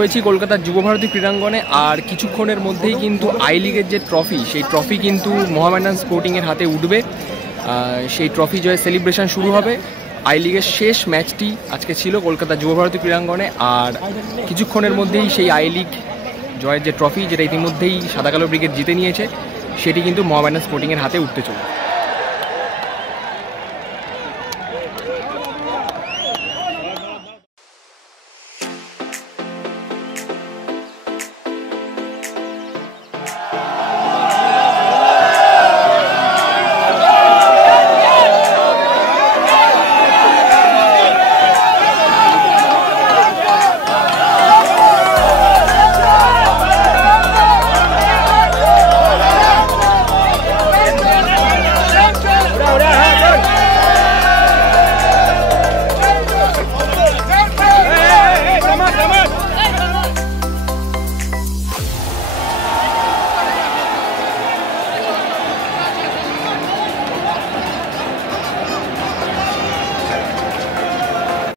রয়েছি কলকাতার যুবভারতী ক্রীড়াঙ্গনে, আর কিছুক্ষণের মধ্যেই কিন্তু আই লিগের যে ট্রফি, সেই ট্রফি কিন্তু মোহামেডান স্পোর্টিংয়ের হাতে উঠবে। সেই ট্রফি জয়ের সেলিব্রেশন শুরু হবে। আই লিগের শেষ ম্যাচটি আজকে ছিল কলকাতা যুবভারতী ক্রীড়াঙ্গনে, আর কিছুক্ষণের মধ্যেই সেই আই লিগ জয়ের যে ট্রফি, যেটা ইতিমধ্যেই সাদা কালো ব্রিগেড জিতে নিয়েছে, সেটি কিন্তু মোহামেডান স্পোর্টিংয়ের হাতে উঠতে চলেছে।